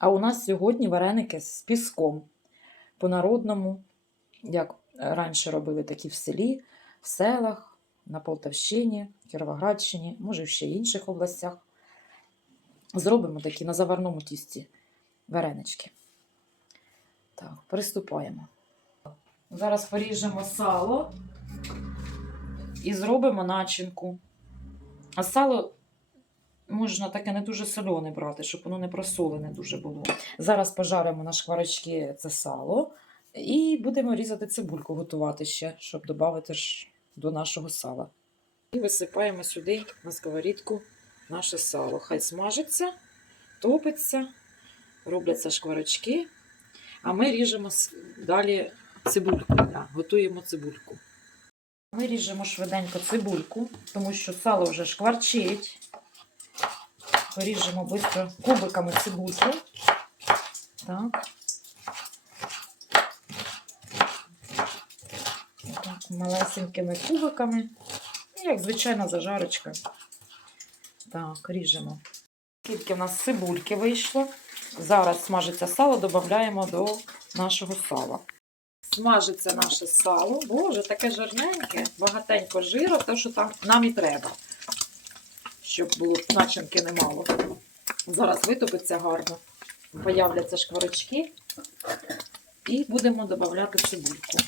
А у нас сьогодні вареники з піском. По-народному, як раніше робили такі в селі, в селах, на Полтавщині, Кіровоградщині, може, ще й інших областях. Зробимо такі на заварному тісті варенички. Так, приступаємо. Зараз поріжемо сало і зробимо начинку. А сало можна таке не дуже солене брати, щоб воно не просолене дуже було. Зараз пожаримо на шкварочки це сало і будемо різати цибульку, готувати ще, щоб додати до нашого сала. І висипаємо сюди на сковорідку наше сало. Хай смажиться, топиться, робляться шкварочки, а ми ріжемо далі цибульку. Да, готуємо цибульку. Ми ріжемо швиденько цибульку, тому що сало вже шкварчить. Поріжемо швидко кубиками цибульку. Так. Отак, малесенькими кубиками. Ну, Як звичайна зажарочка. Так, ріжемо. Скільки в нас цибульки вийшло. Зараз смажиться сало, додаємо до нашого сала. Смажиться наше сало. Боже, таке жирненьке, багатенько жиру, те, що там нам і треба. Щоб було начинки немало. Зараз витопиться гарно. Появляться шкварочки. І будемо додавати цибульку.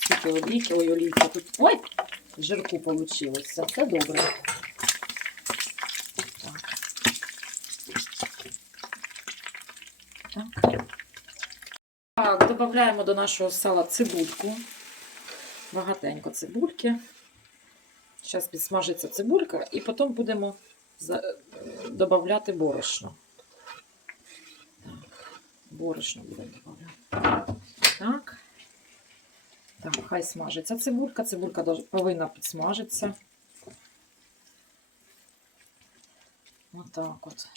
Скільки олійки, ой, олійки тут. Ой! Жирку вийшло. Це добре. Так. Так, додаємо до нашого сала цибульку. Багатенько цибульки. Зараз підсмажиться цибулька, і потім будемо за- додавати борошно. Так, борошно будемо додавати. Так. Так, хай смажиться цибулька. Цибулька повинна підсмажитися. Отак от.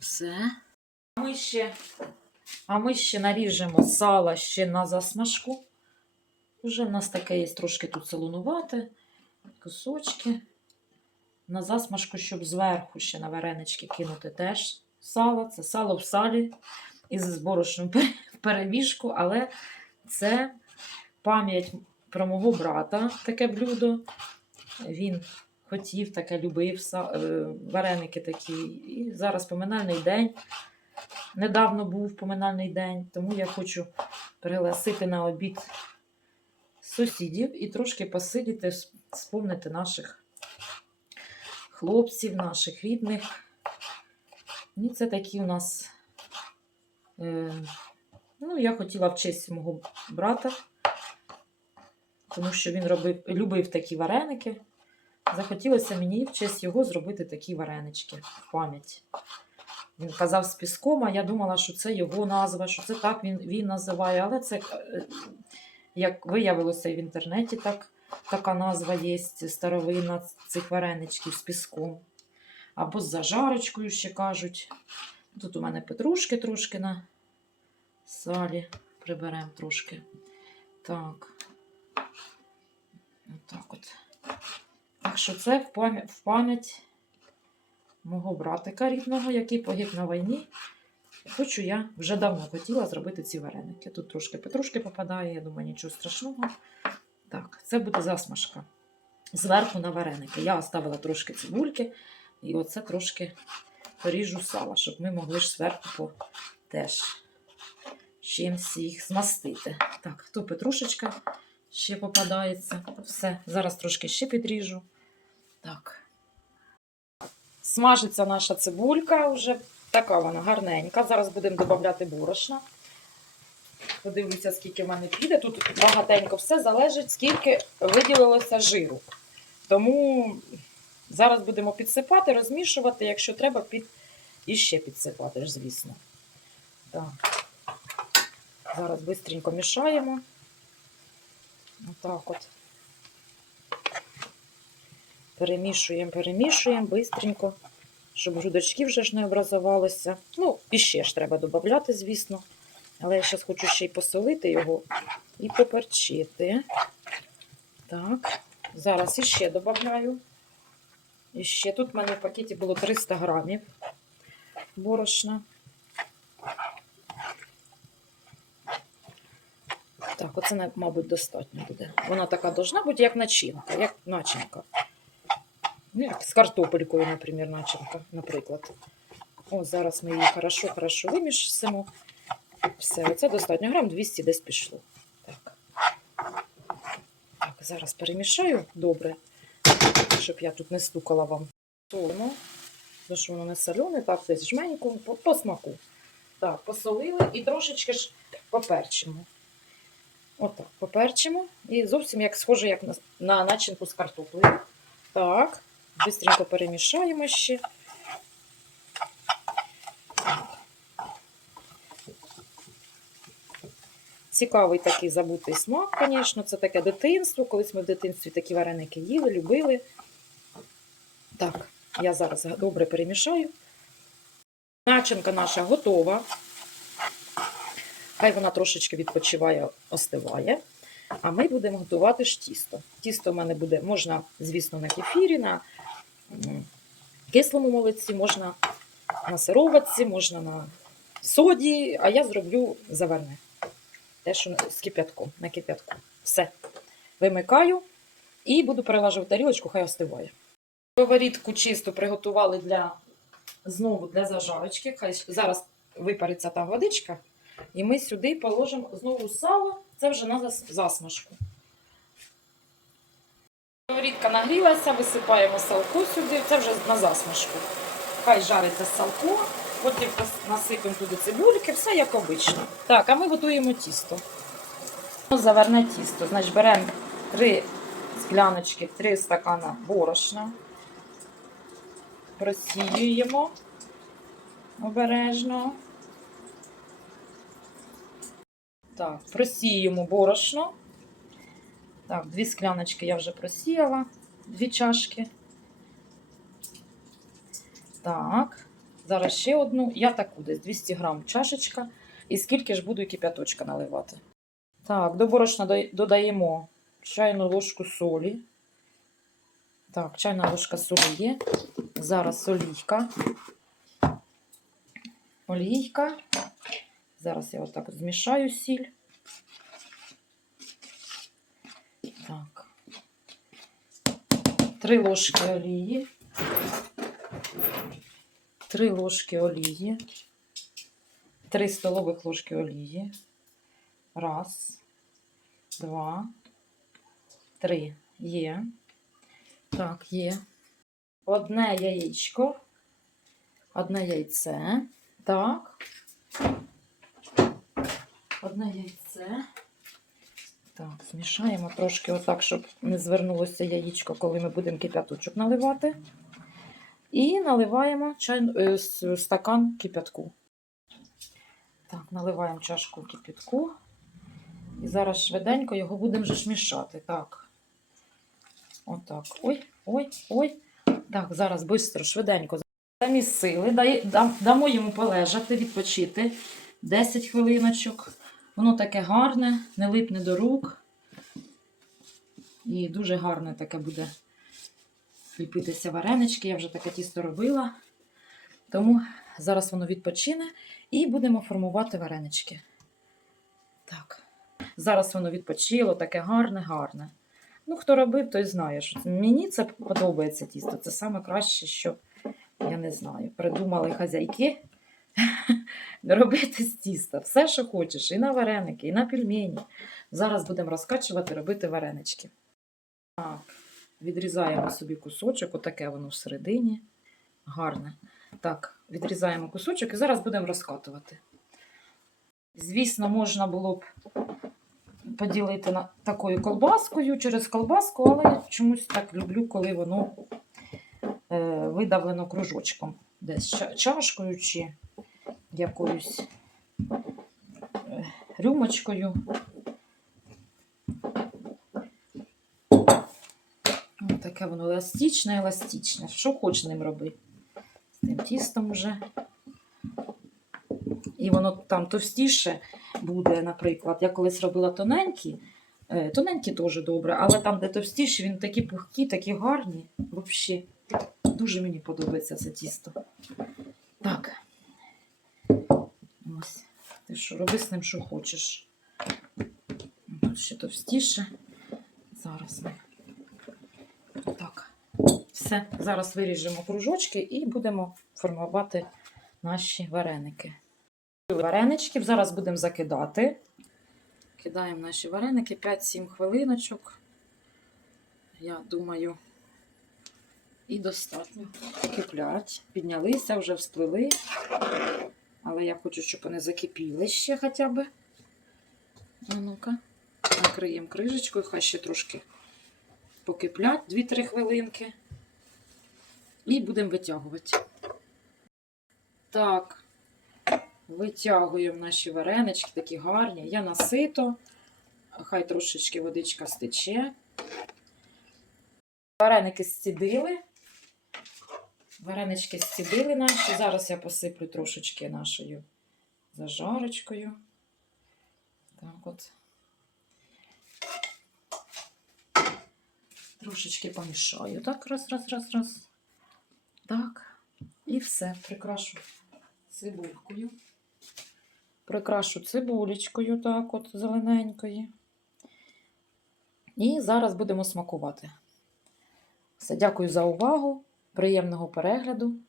Все. А ми ще, а ми ще наріжемо сало ще на засмажку. Уже в нас таке є трошки тут солонувати, кусочки. На засмажку, щоб зверху ще на варенички кинути теж сало. Це сало в салі із борошном перемішку, але це пам'ять про мого брата, таке блюдо. Він хотів таке, любив е, вареники такі. І зараз поминальний день. Недавно був поминальний день, тому я хочу пригласити на обід сусідів і трошки посидіти, спомнити наших хлопців, наших рідних. І це такі у нас. Е, ну, я хотіла в честь мого брата, тому що він робив, любив такі вареники. Захотілося мені в честь його зробити такі варенички в пам'ять. Він казав з піском, а я думала, що це його назва, що це так він, він називає. Але це, е, як виявилося і в інтернеті, так, така назва є старовинна цих вареничків з піском. Або з зажарочкою ще кажуть. Тут у мене петрушки трошки на салі. Приберемо трошки. Так. Отак от. Так що це в пам'ять, пам'ять мого братика рідного, який погиб на війні. Хочу я вже давно хотіла зробити ці вареники. Тут трошки петрушки попадає, я думаю, нічого страшного. Так, це буде засмажка. Зверху на вареники. Я оставила трошки цибульки, і оце трошки поріжу сала, щоб ми могли ж зверху теж чимсь їх змастити. Так, то петрушечка ще попадається. Все, зараз трошки ще підріжу. Так. Смажиться наша цибулька вже така вона гарненька. Зараз будемо додати борошна. Подивлюся, скільки в мене піде. Тут багатенько все залежить, скільки виділилося жиру. Тому зараз будемо підсипати, розмішувати, якщо треба, під... і ще підсипати, звісно. Так. Зараз швидко мішаємо. Отак от. Перемішуємо, перемішуємо бистренько, щоб грудочки вже ж не образувалися. Ну, і ще ж треба додати, звісно. Але я зараз хочу ще й посолити його і поперчити. Так, зараз іще додаю. І ще тут в мене в пакеті було 300 грамів борошна. Так, оце, мабуть, достатньо буде. Вона така должна бути, як начинка, як начинка. Ну, як з картопелькою, наприклад, начинка, наприклад. О, зараз ми її хорошо-хорошо вимішимо. Все, оце достатньо. Грам 200 десь пішло. Так. так, зараз перемішаю добре, щоб я тут не стукала вам. Солимо, тому що воно не солене, так, десь жменько, по, по смаку. Так, посолили і трошечки ж поперчимо. Отак, поперчимо. І зовсім як схоже, як на, на начинку з картоплею. Так, швидко перемішаємо ще. Цікавий такий забутий смак, звісно, це таке дитинство. Колись ми в дитинстві такі вареники їли, любили. Так, я зараз добре перемішаю. Начинка наша готова. Хай вона трошечки відпочиває, остиває. А ми будемо готувати ж тісто. Тісто в мене буде, можна, звісно, на кефірі, на кислому молоці, можна на сироватці, можна на соді, а я зроблю заварне. Те, що з кип'ятком, на кип'ятку. Все. Вимикаю і буду перелажувати тарілочку, хай остиває. Сковорідку чисто приготували для знову для зажарочки. Хай зараз випариться та водичка. І ми сюди положимо знову сало, це вже на засмажку. Сковорідка нагрілася, висипаємо салко сюди, це вже на засмажку. Хай жариться салко, потім насипемо туди цибульки, все як обично. Так, а ми готуємо тісто. Заварне тісто. Значить, беремо 3 скляночки, 3 стакана борошна. Просіюємо обережно. Так, просіємо борошно. Так, дві скляночки я вже просіяла, дві чашки. Так, зараз ще одну. Я таку десь 200 грам чашечка. І скільки ж буду кип'яточка наливати. Так, до борошна додаємо чайну ложку солі. Так, чайна ложка солі є. Зараз олійка. Олійка. Зараз я отак змішаю сіль. Три ложки олії, Три ложки олії, Три столових ложки олії. Раз, два, три. Є. Так, є. Одне яєчко, одне яйце. Так. Одне яйце. Так, змішаємо трошки отак, щоб не звернулося яєчко, коли ми будемо кип'яточок наливати. І наливаємо чай, е, стакан кип'ятку. Так, наливаємо чашку кип'ятку. І зараз швиденько його будемо вже ж мішати. Так. Отак. Ой, ой, ой. Так, зараз швидко, швиденько. Самі сили. Дамо йому полежати, відпочити 10 хвилиночок. Воно таке гарне, не липне до рук. І дуже гарне таке буде ліпитися варенички. Я вже таке тісто робила. Тому зараз воно відпочине і будемо формувати варенички. Так. Зараз воно відпочило, таке гарне, гарне. Ну, хто робив, той знає, що мені це подобається тісто. Це саме краще, що я не знаю. Придумали хазяйки робити з тіста. Все, що хочеш, і на вареники, і на пельмені. Зараз будемо розкачувати, робити варенички. Так, відрізаємо собі кусочок, отаке воно всередині. Гарне. Так, відрізаємо кусочок і зараз будемо розкатувати. Звісно, можна було б поділити на такою колбаскою через колбаску, але я чомусь так люблю, коли воно е, видавлено кружочком. Десь чашкою чи якоюсь е, рюмочкою. Ось таке воно еластичне, еластичне. Що хоч ним робити? З тим тістом вже. І воно там товстіше буде, наприклад. Я колись робила тоненькі. Е, Тоненькі теж добре, але там, де товстіші, він такі пухкі, такі гарні. Взагалі. Дуже мені подобається це тісто. Так. Ти що, роби з ним, що хочеш. Ще товстіше. Зараз. Так. Все. Зараз виріжемо кружочки і будемо формувати наші вареники. Вареничків зараз будемо закидати. Кидаємо наші вареники 5-7 хвилиночок. Я думаю, і достатньо. Киплять. Піднялися, вже всплили. Але я хочу, щоб вони закипіли ще хоча б. А ну-ка, накриємо крижечкою, хай ще трошки покиплять 2-3 хвилинки. І будемо витягувати. Так, витягуємо наші варенички, такі гарні. Я насито, хай трошечки водичка стече. Вареники зцідили. Варенички зцідили наші. Зараз я посиплю трошечки нашою зажарочкою. Так от. Трошечки помішаю. Так, раз, раз, раз, раз. Так. І все. Прикрашу цибулькою. Прикрашу цибулечкою, так, от зелененької. І зараз будемо смакувати. Все, дякую за увагу. Приємного перегляду.